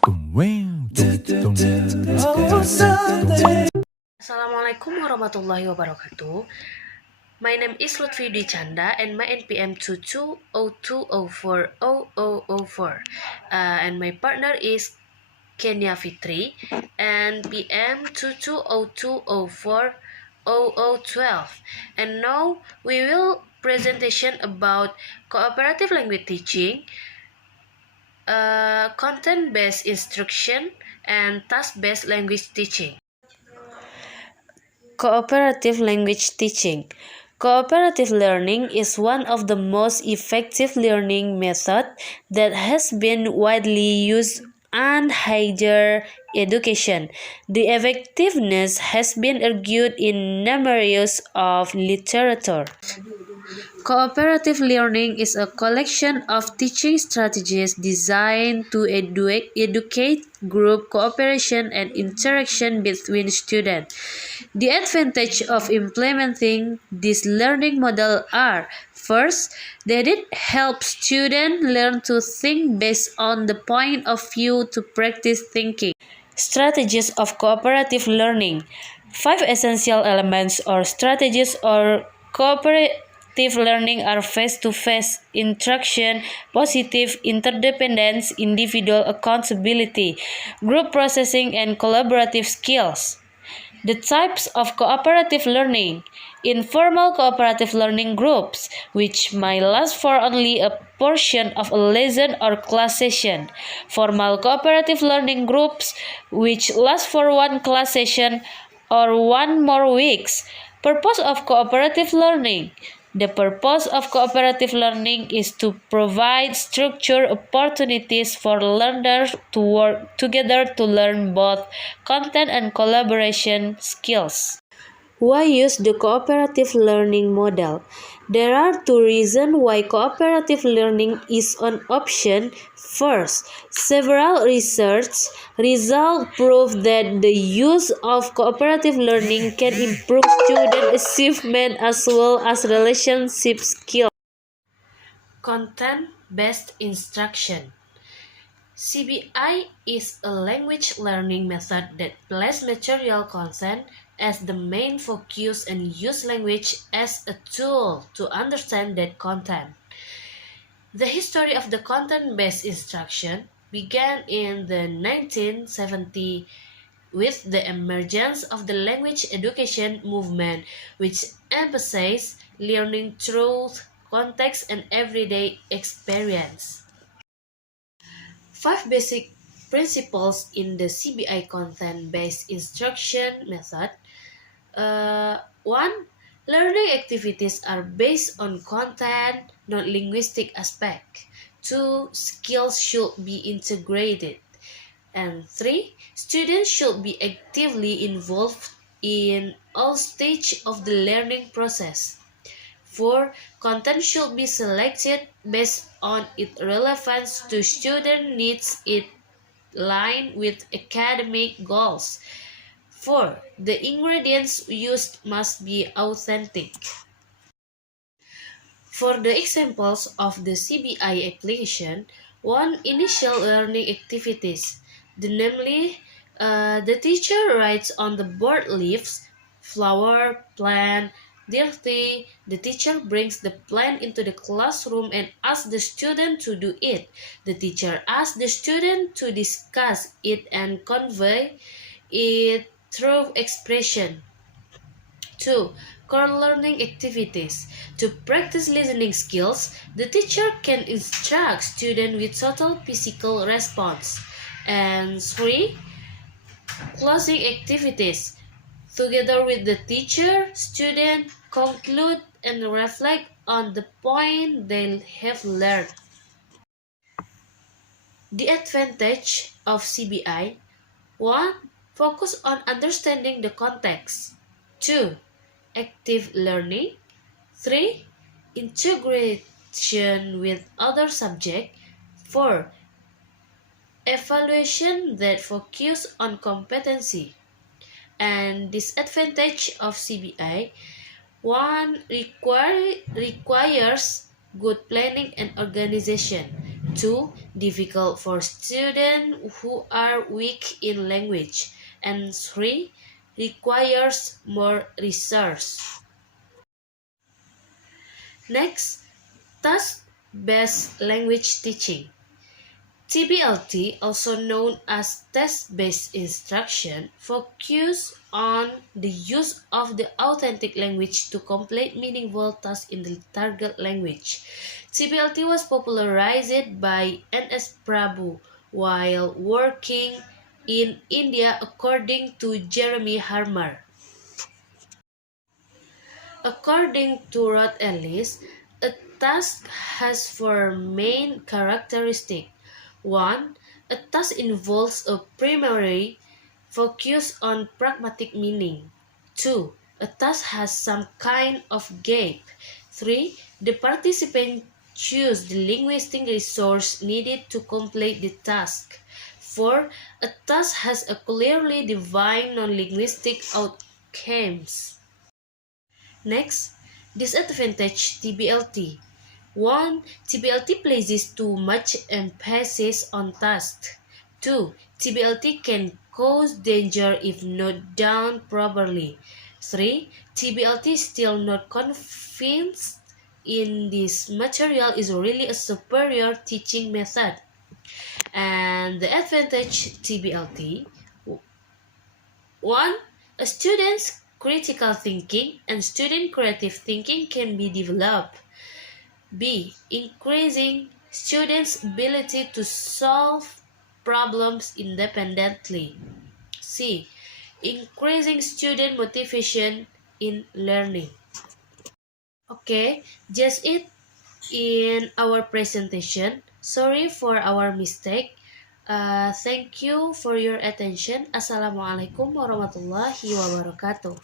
Assalamualaikum warahmatullahi wabarakatuh. My name is Lutfi Chanda and my NPM 2202040004. And my partner is Kenia Fitri and PM 2202040012. And now we will presentation about cooperative language teaching, content-based instruction, and task-based language teaching. Cooperative language teaching. Cooperative learning is one of the most effective learning methods that has been widely used in higher education. The effectiveness has been argued in numerous of literature. Cooperative learning is a collection of teaching strategies designed to educate group cooperation and interaction between students. The advantages of implementing this learning model are: first, that it helps students learn to think based on the point of view to practice thinking. Strategies of cooperative learning. 5 essential elements or strategies or cooperative learning are face-to-face interaction, positive interdependence, individual accountability, group processing, and collaborative skills. The types of cooperative learning. Informal cooperative learning groups, which may last for only a portion of a lesson or class session. Formal cooperative learning groups, which last for one class session or one more weeks. Purpose of cooperative learning. The purpose of cooperative learning is to provide structured opportunities for learners to work together to learn both content and collaboration skills. Why use the cooperative learning model? There are 2 reasons why cooperative learning is an option. First, several research results prove that the use of cooperative learning can improve student achievement as well as relationship skills. Content-based instruction. CBI is a language learning method that places material content as the main focus and use language as a tool to understand that content. The history of the content-based instruction began in the 1970s with the emergence of the language education movement, which emphasized learning through context and everyday experience. 5 basic principles in the CBI content-based instruction method. 1. Learning activities are based on content, not linguistic aspect. 2. Skills should be integrated. And 3. Students should be actively involved in all stages of the learning process. 4. Content should be selected based on its relevance to student needs in line with academic goals. 4. The ingredients used must be authentic. For the examples of the CBI application, 1. Initial learning activities. Namely, the teacher writes on the board leaves, flower, plant, dirty. The teacher brings the plant into the classroom and asks the student to do it. The teacher asks the student to discuss it and convey it through expression. 2. Core learning activities. To practice listening skills, the teacher can instruct students with total physical response. And 3. Closing activities. Together with the teacher, students conclude and reflect on the point they have learned. The advantage of CBI. 1. Focus on understanding the context. 2. Active learning. 3. Integration with other subjects. 4. Evaluation that focus on competency. And disadvantage of CBI. 1. Requires good planning and organization. 2. Difficult for students who are weak in language. And 3. Requires more research. Next, task-based language teaching. TBLT, also known as test-based instruction, focus on the use of the authentic language to complete meaningful tasks in the target language. TBLT was popularized by N.S. Prabhu while working in India according to Jeremy Harmer. According to Rod Ellis, a task has four main characteristics. 1. A task involves a primary focus on pragmatic meaning. 2. A task has some kind of gap. 3. The participant choose the linguistic resource needed to complete the task. 4. A task has a clearly defined non-linguistic outcomes. Next, disadvantage TBLT. 1. TBLT places too much emphasis on task. 2. TBLT can cause danger if not done properly. 3. TBLT is still not convinced in this material is really a superior teaching method. And the advantage TBLT. 1. A student's critical thinking and student creative thinking can be developed. B. Increasing students' ability to solve problems independently. C. Increasing student motivation in learning. Okay, just it in our presentation. Sorry for our mistake. Thank you for your attention. Assalamualaikum warahmatullahi wabarakatuh.